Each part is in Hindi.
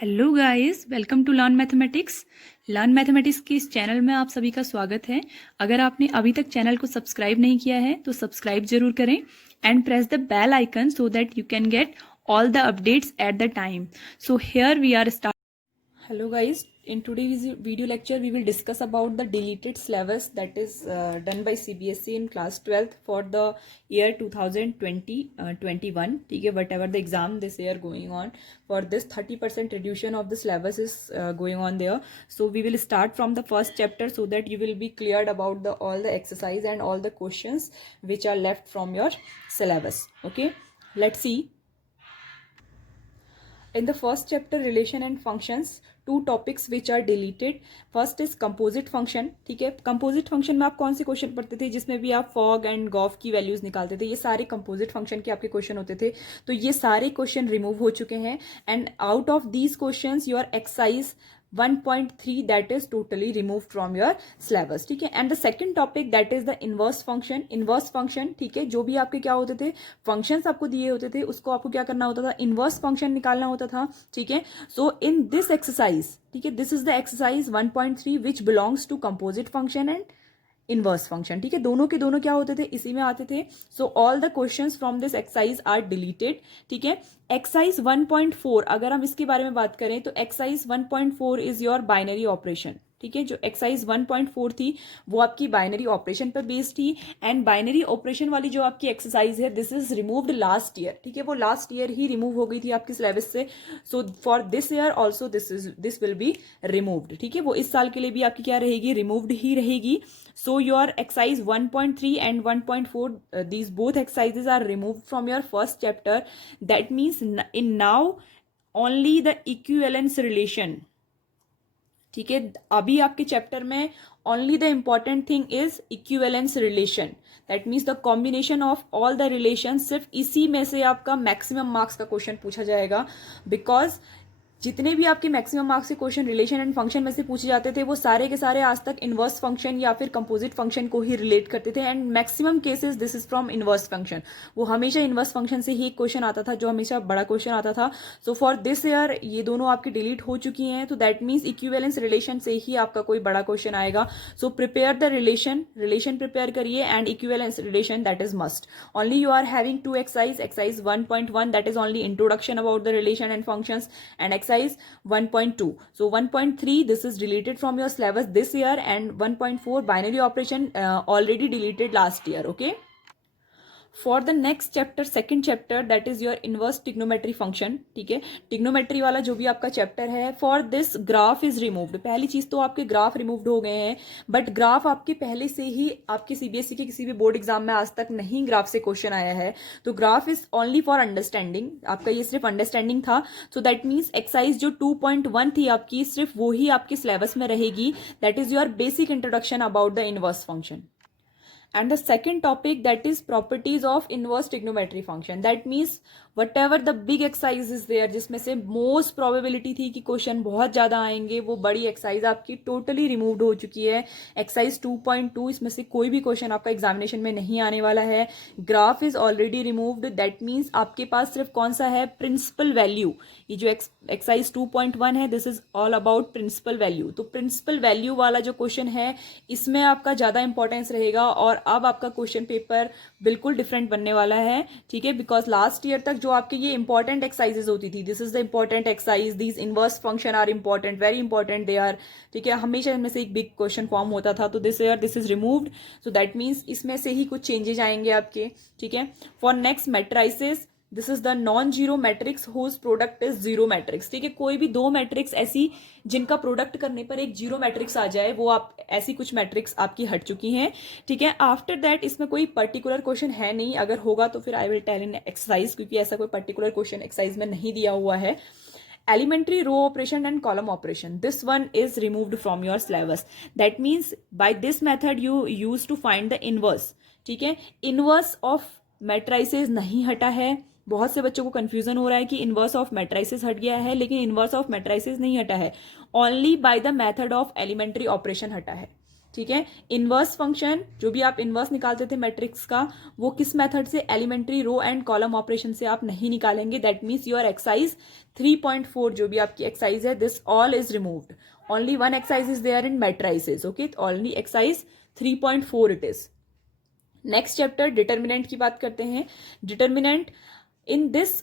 Hello guys, welcome to learn mathematics के इस चैनल में आप सभी का स्वागत है। अगर आपने अभी तक चैनल को सब्सक्राइब नहीं किया है तो सब्सक्राइब जरूर करें and press the bell icon so that you can get all the updates at the time. So here we are start. Hello guys, in today's video lecture we will discuss about the deleted syllabus that is done by CBSE in class 12th for the year 2020-21. ठीक है, whatever the exam this year going on, for this 30% reduction of the syllabus is going on there. So we will start from the first chapter so that you will be cleared about the all the exercise and all the questions which are left from your syllabus. Okay, let's see. In the first chapter, relation and functions, two topics which are deleted. First is composite function. ठीक है, composite function में आप कौन से क्वेश्चन पढ़ते थे जिसमें भी आप फॉग एंड गॉफ की वैल्यूज निकालते थे? ये सारे composite function के आपके क्वेश्चन होते थे। तो ये सारे क्वेश्चन रिमूव हो चुके हैं and out of these questions your exercise 1.3 that is totally removed from your syllabus. ठीक है, and the second topic that is the inverse function. Inverse function, ठीक है, जो भी आपके क्या होते थे फंक्शंस आपको दिए होते थे उसको आपको क्या करना होता था? इनवर्स फंक्शन निकालना होता था. ठीक है, सो इन दिस एक्सरसाइज, ठीक है, this is the exercise 1.3 which belongs to composite function and inverse function. ठीक है, दोनों के दोनों क्या होते थे? इसी में आते थे. So all the questions from this exercise are deleted. ठीक है, एक्सरसाइज 1.4 अगर हम इसके बारे में बात करें तो exercise 1.4 is your binary operation. ठीक है, जो एक्सरसाइज 1.4 थी वो आपकी बाइनरी ऑपरेशन पर बेस्ड थी एंड बाइनरी ऑपरेशन वाली जो आपकी एक्सरसाइज है this is removed last year. ठीक है, वो लास्ट ईयर ही रिमूव हो गई थी आपकी सिलेबस से. So for this year also this will be removed. ठीक है, वो इस साल के लिए भी आपकी क्या रहेगी? रिमूव्ड ही रहेगी. So your exercise 1.3 and 1.4, these both exercises are removed from your first chapter. That means in now only the equivalence relation. ठीक है, अभी आपके चैप्टर में only the important thing is equivalence relation. That means the combination of all the relation. सिर्फ इसी में से आपका मैक्सिमम मार्क्स का क्वेश्चन पूछा जाएगा बिकॉज जितने भी आपके मैक्सिमम मार्क्स के क्वेश्चन रिलेशन एंड फंक्शन में से पूछे जाते थे वो सारे के सारे आज तक इनवर्स फंक्शन या फिर कंपोजिट फंक्शन को ही रिलेट करते थे and maximum cases this is from inverse function. वो हमेशा इनवर्स फंक्शन से ही क्वेश्चन आता था जो हमेशा बड़ा क्वेश्चन आता था. सो फॉर दिस ईयर ये दोनों आपकी डिलीट हो चुकी हैं. तो दैट मीन्स इक्विवेलेंस रिलेशन से ही आपका कोई बड़ा क्वेश्चन आएगा. So prepare the relation prepare करिए and equivalence relation that is must. Only you are having to exercise 1.1 that is only introduction about the relation and functions and exercise 1.2. So 1.3 this is deleted from your syllabus this year and 1.4 binary operation already deleted last year. Okay, for the next chapter, second chapter, that is your inverse trigonometry function. ठीक है, trigonometry वाला जो भी आपका चैप्टर है for this graph is removed. पहली चीज तो आपके ग्राफ रिमूव्ड हो गए हैं बट ग्राफ आपके पहले से ही आपके सीबीएसई के किसी भी बोर्ड एग्जाम में आज तक नहीं ग्राफ से क्वेश्चन आया है. तो graph is only for understanding. आपका ये सिर्फ अंडरस्टैंडिंग था. सो दैट मीन्स एक्सरसाइज जो 2.1 थी आपकी सिर्फ वो ही आपके सिलेबस में रहेगी. That is your basic introduction about the inverse function. And the second topic that is properties of inverse trigonometry function. That means whatever the big exercise is there जिसमें से most probability थी कि क्वेश्चन बहुत ज़्यादा आएंगे वो बड़ी एक्सरसाइज आपकी टोटली रिमूव्ड हो चुकी है. एक्सरसाइज 2.2 इसमें से कोई भी क्वेश्चन आपका एग्जामिनेशन में नहीं आने वाला है. Graph is already removed. That means आपके पास सिर्फ कौन सा है? Principal value. ये जो एक्सरसाइज 2.1 है this is all about principal value. तो प्रिंसिपल वैल्यू वाला जो क्वेश्चन है इसमें आपका ज़्यादा इंपॉर्टेंस रहेगा और अब आपका क्वेश्चन पेपर बिल्कुल डिफरेंट बनने वाला है. ठीक है, बिकॉज लास्ट ईयर तक जो आपके ये इंपॉर्टेंट एक्सरसाइजेज होती थी this is the important exercise, these inverse function are important, very important they are. ठीक है, हमेशा इनमें से एक बिग क्वेश्चन फॉर्म होता था. तो this year this is removed. So that means इसमें से ही कुछ चेंजेस आएंगे आपके. ठीक है, for next matrices this is the non zero matrix whose product is zero matrix. ठीक है, कोई भी दो मैट्रिक्स ऐसी जिनका प्रोडक्ट करने पर एक जीरो मैट्रिक्स आ जाए वो आप ऐसी कुछ मैट्रिक्स आपकी हट चुकी हैं. ठीक है, आफ्टर दैट इसमें कोई पर्टिकुलर क्वेश्चन है नहीं. अगर होगा तो फिर I will tell in exercise क्योंकि ऐसा कोई पर्टिकुलर क्वेश्चन एक्सरसाइज में नहीं दिया हुआ है. Elementary row operation and column operation, this one is removed from your syllabus. That means by this method you use to find the inverse. ठीक है, इनवर्स ऑफ मैट्राइसेस नहीं हटा है. बहुत से बच्चों को कंफ्यूजन हो रहा है कि इनवर्स ऑफ मैट्राइसिस हट गया है लेकिन इनवर्स ऑफ मैट्राइसिस नहीं हटा है. Only by the method of elementary operation हटा है. ठीक है। इनवर्स फंक्शन, जो भी आप इनवर्स निकालते थे मैट्रिक्स का, वो किस मेथड से, elementary row and column operation से आप नहीं निकालेंगे। दैट मीन्स योर एक्सरसाइज 3.4, जो भी आपकी एक्सरसाइज है, this all is removed. Only one exercise is there in matrices, okay, only exercise 3.4 it is. Next chapter determinant की बात करते हैं। Determinant, in this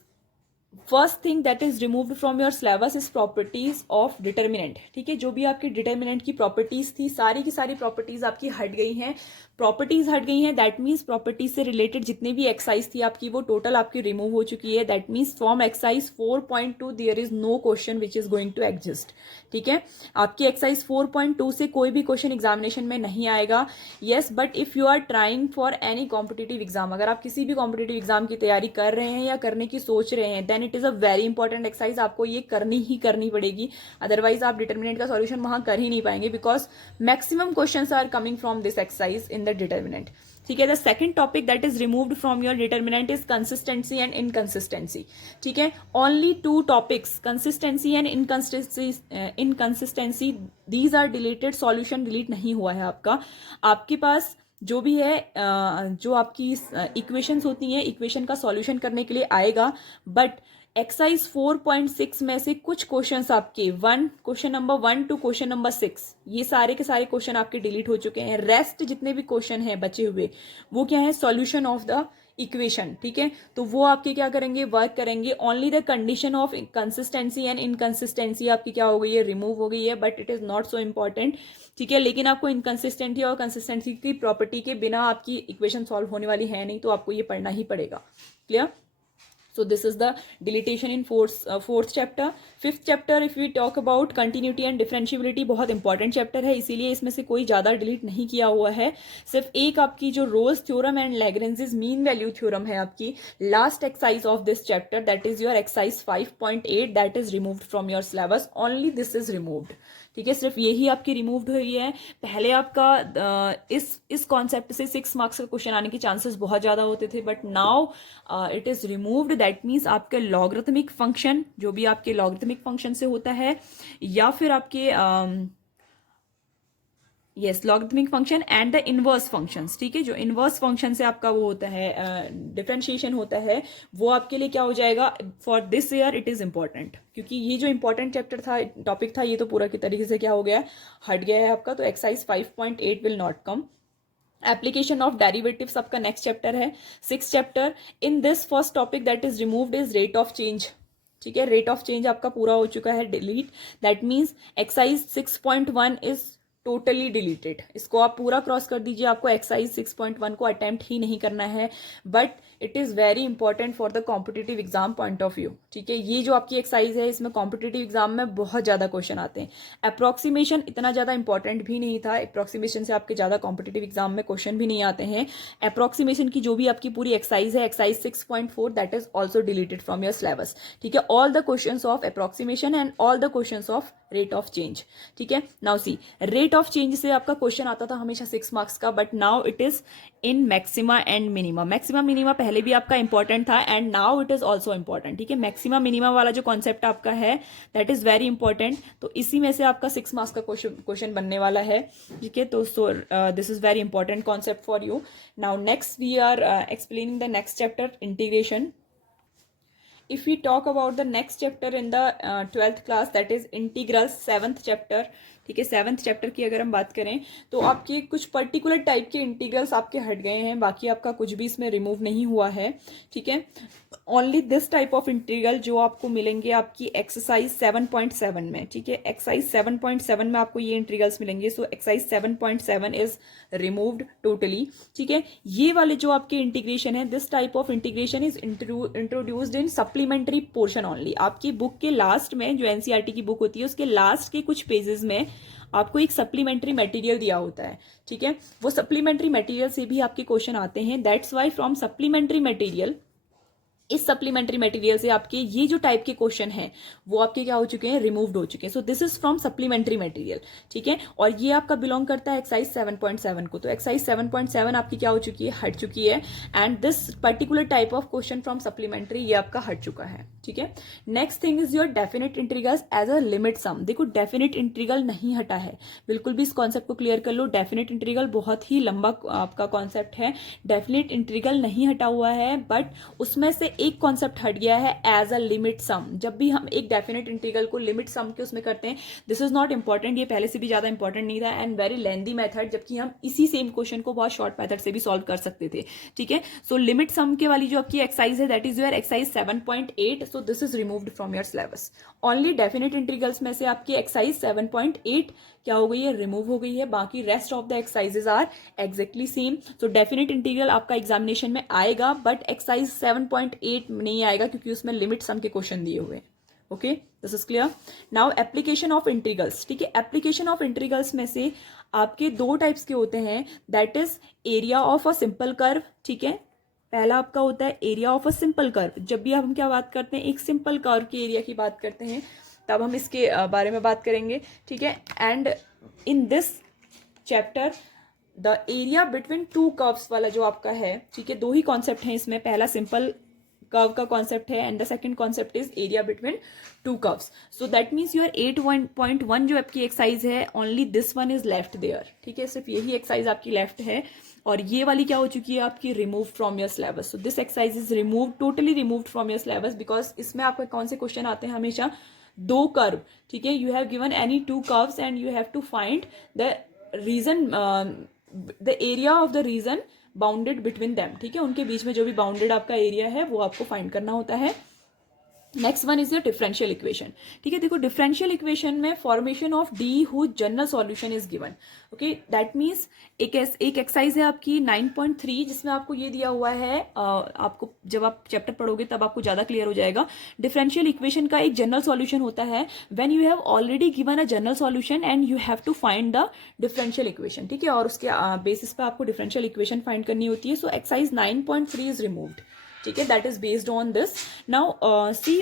first thing that is removed from your syllabus is properties of determinant. ठीक है, जो भी आपकी डिटर्मिनेंट की प्रॉपर्टीज थी, सारी की सारी प्रॉपर्टीज आपकी हट गई हैं। प्रॉपर्टीज हट गई हैं, दैट मीन्स प्रॉपर्टीज से रिलेटेड जितने भी एक्सरसाइज थी आपकी, वो टोटल आपकी रिमूव हो चुकी है। That means from exercise 4.2 there is no question which is going to exist. ठीक है, आपकी एक्सरसाइज 4.2 से कोई भी क्वेश्चन एग्जामिनेशन में नहीं आएगा। Yes, but if you are trying for any competitive exam, अगर आप किसी भी कॉम्पिटिटिव एग्जाम की तैयारी कर रहे हैं या करने की सोच रहे हैं, then it is a very important exercise. आपको ये करनी ही करनी पड़ेगी, अदरवाइज आप डिटर्मिनेंट का सॉल्यूशन वहां कर ही नहीं पाएंगे, because maximum questions are coming from this exercise in the determinant. ठीक है, the second topic that is removed from your determinant is consistency and inconsistency. ठीक है, only two topics, consistency and inconsistency, these are deleted. Solution delete नहीं हुआ है आपका। आपके पास जो भी है, जो आपकी इक्वेशंस होती हैं, इक्वेशन का सॉल्यूशन करने के लिए आएगा, बट एक्सरसाइज 4.6 में से कुछ क्वेश्चंस आपके question number 1 to question number 6, ये सारे के सारे क्वेश्चन आपके डिलीट हो चुके हैं। रेस्ट जितने भी क्वेश्चन हैं बचे हुए, वो क्या है, सॉल्यूशन ऑफ द इक्वेशन। ठीक है, तो वो आपके क्या करेंगे, वर्क करेंगे। Only the condition of consistency and inconsistency आपकी क्या हो गई है, रिमूव हो गई है, but it is not so important. ठीक है, लेकिन आपको इनकंसिस्टेंसी और कंसिस्टेंसी की प्रॉपर्टी के बिना आपकी इक्वेशन सॉल्व होने वाली है नहीं, तो आपको ये पढ़ना ही पड़ेगा। Clear? So this is the deletion in fourth chapter. Fifth chapter if we talk about continuity and differentiability, बहुत इंपॉर्टेंट चैप्टर है, इसीलिए इसमें से कोई ज़्यादा डिलीट नहीं किया हुआ है। सिर्फ एक आपकी जो Rolle's theorem and Lagrange's mean value theorem है आपकी last exercise of this chapter, that is your exercise 5.8, that is removed from your syllabus. Only this is removed. ठीक है, सिर्फ यही आपकी रिमूव्ड हुई है। पहले आपका इस कॉन्सेप्ट से 6 मार्क्स का क्वेश्चन आने के चांसेस बहुत ज़्यादा होते थे, but now it is removed. That means आपके लॉगरिथमिक फंक्शन, जो भी आपके लॉगरिथमिक फंक्शन से होता है, या फिर आपके logarithmic function and the inverse functions. ठीक है, जो इनवर्स फंक्शन से आपका वो होता है, डिफरेंशिएशन होता है, वो आपके लिए क्या हो जाएगा, for this year it is important, क्योंकि ये जो इंपॉर्टेंट चैप्टर था, टॉपिक था, ये तो पूरा की तरीके से क्या हो गया, हट गया है आपका। तो exercise 5.8 will not come. Application of derivatives आपका नेक्स्ट चैप्टर है, 6th chapter. In this first topic that is removed is rate of change. ठीक है, रेट ऑफ चेंज आपका पूरा हो चुका है delete. That means exercise 6.1 is totally deleted. इसको आप पूरा क्रॉस कर दीजिए, आपको एक्सरसाइज 6.1 को अटेम्प्ट ही नहीं करना है, but it is very important for the competitive exam point of view. ठीक है, ये जो आपकी एक्सरसाइज है, इसमें कॉम्पिटिटिव एग्जाम में बहुत ज़्यादा क्वेश्चन आते हैं। अप्रॉक्सीमेशन इतना ज़्यादा इंपॉर्टेंट भी नहीं था, अप्रॉक्सीमेशन से आपके ज़्यादा कॉम्पिटिटिव एग्जाम में क्वेश्चन भी नहीं आते हैं। अप्रॉक्सीमेशन की जो भी आपकी पूरी एक्सरसाइज है, exercise 6.4, that is also deleted from your syllabus. ठीक है, all the question of approximation and all the question of rate of change. ठीक है, now see, rate of change से आपका क्वेश्चन आता था हमेशा 6 मार्क्स का, but now it is in maxima and minima. Maxima minima पहले भी आपका इंपॉर्टेंट था and now it is also important. ठीक है, मैक्सिमा मिनिमा वाला जो कॉन्सेप्ट आपका है, दैट इज वेरी इंपॉर्टेंट। तो इसी में से आपका 6 मार्क्स का क्वेश्चन बनने वाला है। ठीक है, तो this is very important concept for you. Now next we are explaining the next chapter, integration. If we talk about the next chapter in the 12th class, that is integrals, 7th chapter. ठीक है, 7th चैप्टर की अगर हम बात करें, तो आपके कुछ पर्टिकुलर टाइप के इंटीग्रल्स आपके हट गए हैं, बाकी आपका कुछ भी इसमें रिमूव नहीं हुआ है। ठीक है, only this type of integral जो आपको मिलेंगे आपकी एक्सरसाइज 7.7 में। ठीक है, एक्सरसाइज 7.7 में आपको ये इंटीग्रल्स मिलेंगे। So exercise 7.7 is removed totally. ठीक है, ये वाले जो आपके इंटीग्रेशन है, this type of integration is introduced in supplementary portion only. आपकी बुक के लास्ट में, जो एनसीईआरटी की बुक होती है, उसके लास्ट के कुछ पेजेस में आपको एक सप्लीमेंट्री मटेरियल दिया होता है। ठीक है, वो सप्लीमेंट्री मटेरियल से भी आपके क्वेश्चन आते हैं। That's why from supplementary material इस सप्लीमेंट्री मटेरियल से आपके ये जो टाइप के क्वेश्चन हैं वो आपके क्या हो चुके हैं, रिमूव्ड हो चुके हैं. सो this is from supplementary material. ठीक है, और ये आपका बिलोंग करता है एक्सरसाइज 7.7 को. तो एक्सरसाइज 7.7 आपकी क्या हो चुकी है, हट चुकी है. And this particular type of question from supplementary ये आपका हट चुका है. ठीक है, next thing is your definite integrals as a limit sum. देखो डेफिनेट इंटीग्रल नहीं हटा है, बिल्कुल भी इस कॉन्सेप्ट को क्लियर कर लो. डेफिनेट इंटीग्रल बहुत ही लंबा आपका कॉन्सेप्ट है. डेफिनेट इंटीग्रल नहीं हटा हुआ है, बट उसमें से एक कॉन्सेप्ट हट गया है, एज अ लिमिट सम. जब भी हम एक डेफिनेट इंटीग्रल को लिमिट सम के उसमें करते हैं, दिस इज नॉट इंपॉर्टेंट, ये पहले से भी ज्यादा इंपॉर्टेंट नहीं था एंड वेरी लेंथी मेथड, जबकि हम इसी सेम क्वेश्चन को बहुत शॉर्ट मेथड से भी सॉल्व कर सकते थे. ठीक है, सो लिमिट सम के वाली जो आपकी एक्सरसाइज है that is your exercise 7.8. So this is removed from your syllabus. Only definite integrals में से आपकी एक्सरसाइज 7.8 क्या हो गई है, रिमूव हो गई है. बाकी rest of the exercises are exactly same. So definite integral आपका एग्जामिनेशन में आएगा, बट एक्सरसाइज 7.8 नहीं आएगा क्योंकि उसमें लिमिट सम के क्वेश्चन दिए हुए हैं. Okay, this is clear. Now application of integrals. ठीक है, एप्लीकेशन ऑफ इंटीग्रल्स में से आपके दो टाइप्स के होते हैं, that is area of a simple curve. ठीक है, पहला आपका होता है area of a simple curve. जब भी हम क्या बात करते हैं, एक सिंपल कर्व के एरिया की बात करते हैं, तब हम इसके बारे में बात करेंगे. ठीक है, and in this chapter the area between two curves वाला जो आपका है, ठीक है, दो ही कॉन्सेप्ट हैं इसमें. पहला सिंपल कर्व का कॉन्सेप्ट है and the second concept is area between two curves. So that means your 8.1 जो आपकी एक्सरसाइज है, only this one is left there. ठीक है, सिर्फ यही एक्सरसाइज आपकी लेफ्ट है और ये वाली क्या हो चुकी है आपकी, remove from your syllabus. So this exercise is remove, totally removed from your syllabus, because इसमें आपके कौन से क्वेश्चन आते हैं, हमेशा दो कर्व. ठीक है, you have given any two curves and you have to find the region, the area of the region bounded between them. ठीक है, उनके बीच में जो भी बाउंडेड आपका एरिया है वो आपको फाइंड करना होता है. Next one is your differential equation. ठीक है, देखो डिफरेंशियल इक्वेशन में formation of D who general solution is given. Okay, that means एक एक्सरसाइज है आपकी 9.3 जिसमें आपको ये दिया हुआ है, आपको जब आप चैप्टर पढ़ोगे तब आपको ज्यादा क्लियर हो जाएगा. डिफरेंशियल इक्वेशन का एक जनरल सॉल्यूशन होता है when you have already given a general solution and you have to find the differential equation. ठीक है, और उसके बेसिस पे आपको डिफरेंशियल इक्वेशन फाइंड करनी होती है. So exercise 9.3 is removed. ठीक है, that is based on this. Now C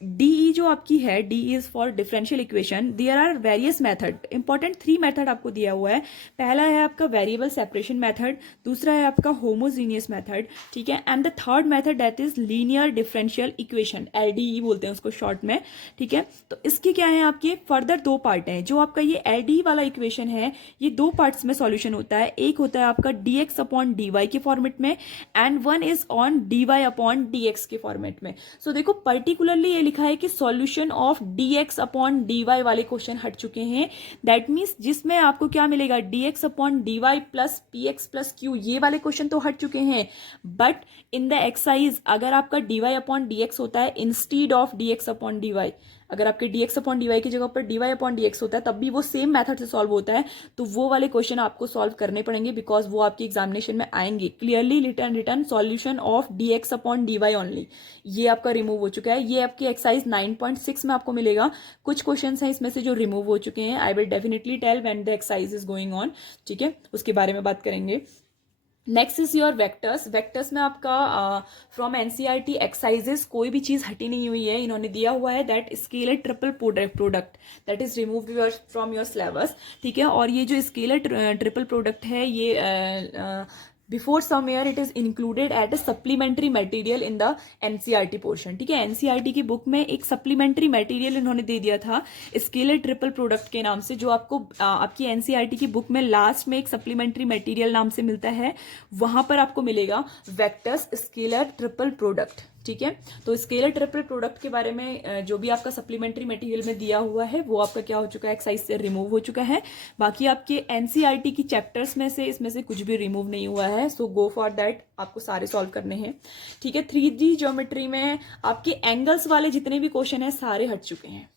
D जो आपकी है, D is for differential equation. There are various method, important 3 method आपको दिया हुआ है. पहला है आपका वेरिएबल सेपरेशन मेथड, दूसरा है आपका होमोजीनियस मेथड. ठीक है, and the third method that is linear differential equation, LDE बोलते हैं उसको शॉर्ट में. ठीक है, तो इसके क्या है आपके फर्दर दो पार्ट हैं. जो आपका ये एलडीई वाला इक्वेशन है, ये दो पार्ट्स में सॉल्यूशन होता है. एक होता है आपका dx अपॉन dy के फॉर्मेट में and one is on dy upon dx के फॉर्मेट में. सो देखो पर्टिकुलरली ये लिखा है कि solution of dx upon dy वाले क्वेश्चन हट चुके हैं. दैट मीन्स जिसमें आपको क्या मिलेगा, dx upon dy plus px plus q, ये वाले क्वेश्चन तो हट चुके हैं. बट इन द एक्सरसाइज अगर आपका dy अपॉन dx होता है instead of dx upon dy, अगर आपके dx अपॉन dy की जगह पर dy अपॉन dx होता है तब भी वो सेम मेथड से सॉल्व होता है. तो वो वाले क्वेश्चन आपको सॉल्व करने पड़ेंगे बिकॉज वो आपके एग्जामिनेशन में आएंगे. Clearly written solution of dx upon dy only, ये आपका रिमूव हो चुका है. ये आपकी एक्सरसाइज 9.6 में आपको मिलेगा. कुछ क्वेश्चंस हैं इसमें से जो रिमूव हो चुके हैं. I will definitely tell when the exercise is going on. ठीक है, उसके बारे में बात करेंगे. Next is your vectors. Vectors में आपका फ्रॉम एनसीईआरटी एक्सरसाइजेस कोई भी चीज हटी नहीं हुई है. इन्होंने दिया हुआ है that scalar triple product that is removed from your syllabus. ठीक है, और ये जो स्केलर ट्रिपल प्रोडक्ट है ये before some year it is included at a supplementary material in the NCERT portion. ठीक है, एनसीईआरटी की बुक में एक सप्लीमेंट्री मटेरियल इन्होंने दे दिया था स्केलर ट्रिपल प्रोडक्ट के नाम से, जो आपको आपकी एनसीईआरटी की बुक में लास्ट में एक सप्लीमेंट्री मटेरियल नाम से मिलता है. वहां पर आपको मिलेगा वेक्टर्स स्केलर ट्रिपल प्रोडक्ट. ठीक है, तो स्केलर ट्रिपल प्रोडक्ट के बारे में जो भी आपका सप्लीमेंट्री मटेरियल में दिया हुआ है वो आपका क्या हो चुका है, एक्सरसाइज से रिमूव हो चुका है. बाकी आपके एनसीईआरटी की चैप्टर्स में से इसमें से कुछ भी रिमूव नहीं हुआ है. सो गो फॉर दैट, आपको सारे सॉल्व करने हैं. ठीक है, 3D ज्योमेट्री में आपके एंगल्स वाले जितने भी क्वेश्चन है सारे हट चुके हैं.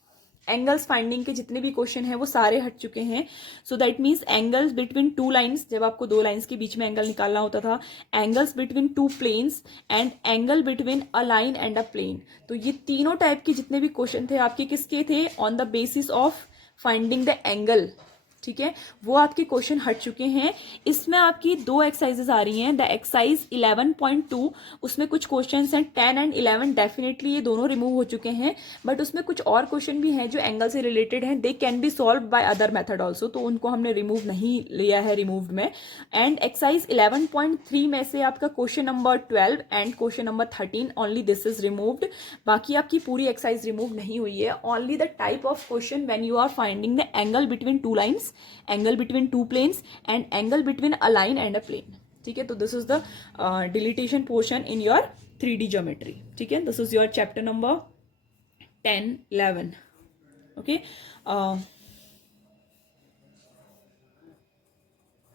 एंगल्स फाइंडिंग के जितने भी क्वेश्चन हैं वो सारे हट चुके हैं. सो that means angles between two lines, जब आपको दो लाइंस के बीच में एंगल निकालना होता था, angles between two planes and angle between a line and a plane. तो ये तीनों टाइप के जितने भी क्वेश्चन थे आपके किसके थे, on the basis of finding the angle. ठीक है, वो आपके क्वेश्चन हट चुके हैं। इसमें आपकी 2 एक्सरसाइजेज आ रही हैं, द एक्सरसाइज 11.2 उसमें कुछ क्वेश्चंस हैं 10 एंड 11 डेफिनेटली ये दोनों रिमूव हो चुके हैं, बट उसमें कुछ और क्वेश्चन भी हैं जो एंगल से रिलेटेड हैं, they can be solve by other method also, तो उनको हमने रिमूव नहीं लिया है रिमूव में। एंड एक्सरसाइज 11.3 में से आपका question number 12 and question number 13 only this is removed, बाकी आपकी पूरी एक्सरसाइज रिमूव नहीं हुई है। Only the type of question when you are finding the angle between two lines, angle between two planes and angle between a line and a plane, ठीक है। तो this is the deletion portion in your 3D geometry, ठीक है। This is your chapter number 10, 11, okay,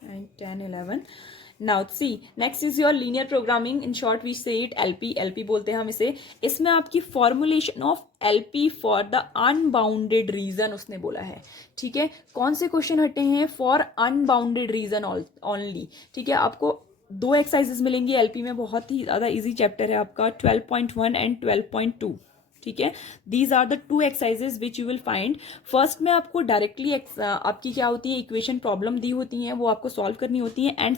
and 10, 11. Now see, next is your linear programming, in short we say it LP बोलते हैं हम इसे। इसमें आपकी formulation of LP for the unbounded region उसने बोला है, ठीक है। कौन से क्वेश्चन हटे हैं? फॉर अनबाउंडेड रीजन ओनली, ठीक है। आपको 2 एक्सरसाइजेस मिलेंगी LP में, बहुत ही ज़्यादा इजी चैप्टर है आपका, 12.1 एंड 12.2, ठीक है। These are the 2 exercises which you will find. First में आपको डायरेक्टली आपकी क्या होती है, इक्वेशन प्रॉब्लम दी होती हैं, वो आपको सॉल्व करनी होती है। And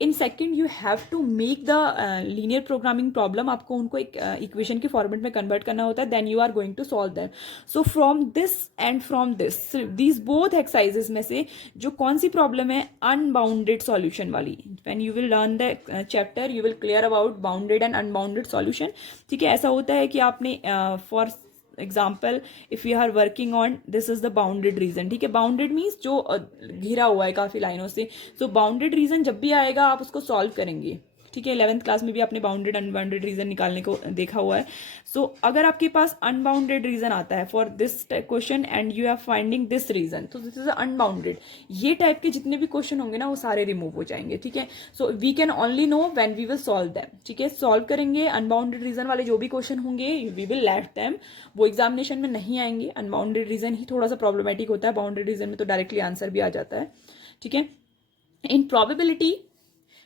in second you have to make the linear programming problem, आपको उनको एक इक्वेशन के फॉर्मेट में कन्वर्ट करना होता है, then you are going to solve them. So from this and from this, these both exercises में से जो कौन सी प्रॉब्लम है, अनबाउंडेड सॉल्यूशन वाली, when you will learn the chapter you will clear about bounded and unbounded solution, ठीक है। ऐसा होता है कि आपने for example if you are working on this is the bounded region, ठीक है। bounded means जो घिरा हुआ है काफी लाइनों से, so bounded region जब भी आएगा आप उसको सॉल्व करेंगे, ठीक है। 11th क्लास में भी आपने बाउंडेड अनबाउंडेड रीजन निकालने को देखा हुआ है। सो अगर आपके पास अनबाउंडेड रीजन आता है for this question and you are finding this region, तो दिस इज अनबाउंडेड, ये टाइप के जितने भी क्वेश्चन होंगे ना वो सारे रिमूव हो जाएंगे, ठीक है। So we can only know when we will solve them, ठीक है। सॉल्व करेंगे अनबाउंडेड रीजन वाले जो भी क्वेश्चन होंगे, वी विल लेट दैम, वो एग्जामिनेशन में नहीं आएंगे। अनबाउंडेड रीजन ही थोड़ा सा प्रॉब्लमेटिक होता है, बाउंडेड रीजन में तो डायरेक्टली आंसर भी आ जाता है, ठीक है। इन probability,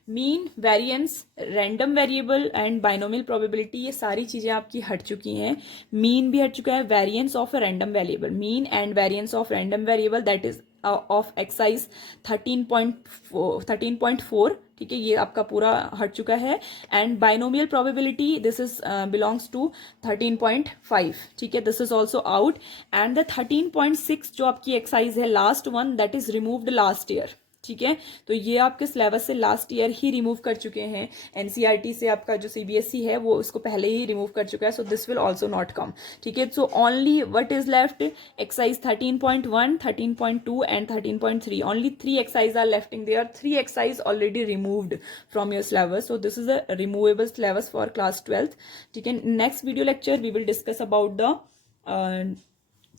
mean, variance, random variable and binomial probability, ये सारी चीज़ें आपकी हट चुकी हैं। मीन भी हट चुका है, variance of a random variable, mean and variance of random variable that is of exercise 13.4, ठीक है, ये आपका पूरा हट चुका है। And binomial probability this is belongs to 13.5, ठीक है, this is also out. And the 13.6 जो आपकी एक्सरसाइज है last one, that is removed last year, ठीक है। तो ये आपके सिलेबस से लास्ट ईयर ही रिमूव कर चुके हैं, एनसीईआरटी से आपका जो सीबीएसई है वो इसको पहले ही रिमूव कर चुका है, so this will also not come, ठीक है। So only what is left, exercise 13.1, 13.2 and 13.3, only 3 exercise are left in there, 3 exercise already removed from your syllabus, so this is a removable syllabus for class 12th, ठीक है। Next video lecture we will discuss about the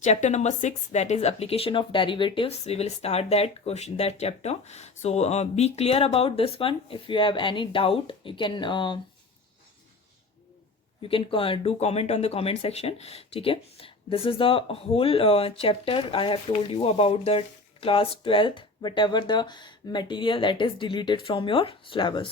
chapter number 6, that is application of derivatives. We will start that chapter, so be clear about this one. If you have any doubt you can do comment on the comment section, ठीक है। This is the whole chapter I have told you about the class 12th, whatever the material that is deleted from your syllabus.